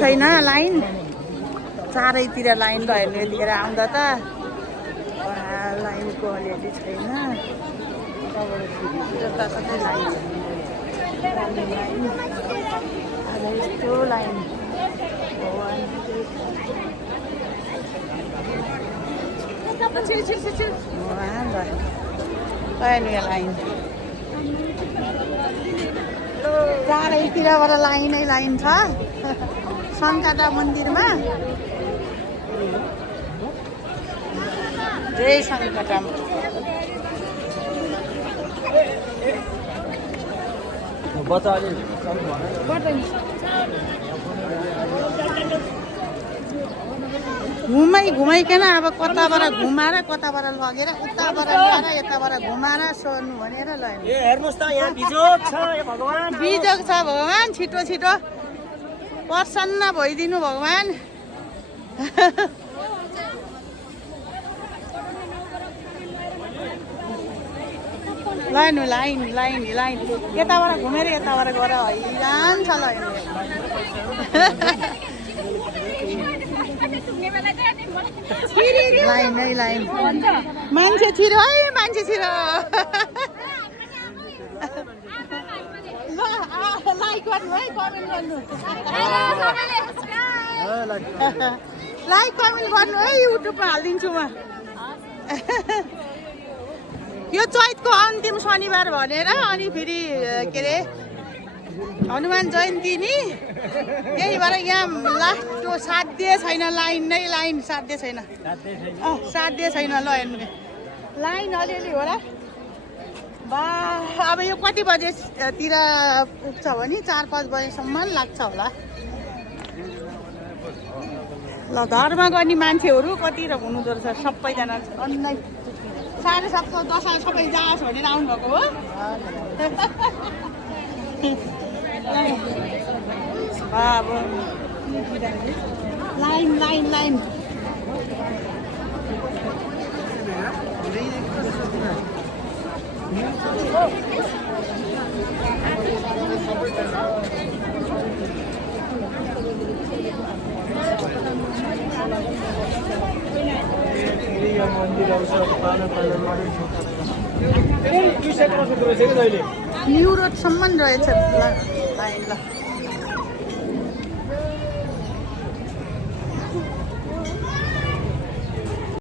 छैन लाइन चारैतिर लाइन भयो भने यतिखेर आउँदा त लाइनको अलिअलि छैन जताततै लाइन यस्तो लाइन लाइन चारैतिरबाट लाइनै लाइन छ सङ्काटा मन्दिरमा जय सङ्काटामा घुमाइकन अब कताबाट घुमाएर कताबाट लगेर उताबाट ल्याएर यताबाट घुमाएर सोर्नु भनेर लग्यो बिजोग छ भगवान् छिटो छिटो प्रसन्न भइदिनु भगवान् लाइन लाइन लाइन लाइन यताबाट घुमेर यताबाट गएर हैरान छ लाइन लाइन नै लाइन मान्छे छिरो है मान्छे छिरो लाइक गर्नु है कमेन्ट गर्नु लाइक कमेन्ट गर्नु है युट्युबमा हालिदिन्छु म यो चैतको अन्तिम शनिबार भनेर अनि फेरि के अरे हनुमान जयन्ती नि त्यही भएर यहाँ लास्ट साध्य छैन लाइन नै लाइन साध्य छैन साध्य छैन लाइन अलिअलि होला बा अब यो कति बजेतिर पुग्छ भने 4-5 बजेसम्म लाग्छ होला ल घरमा गर्ने मान्छेहरू कति हुनुहुँदो रहेछ सबैजना 7:30 10 सबै जाओस् भनेर आउनुभएको हो अब लाइन लाइन लाइन न्यु रोडसम्म रहेछ लाइन ल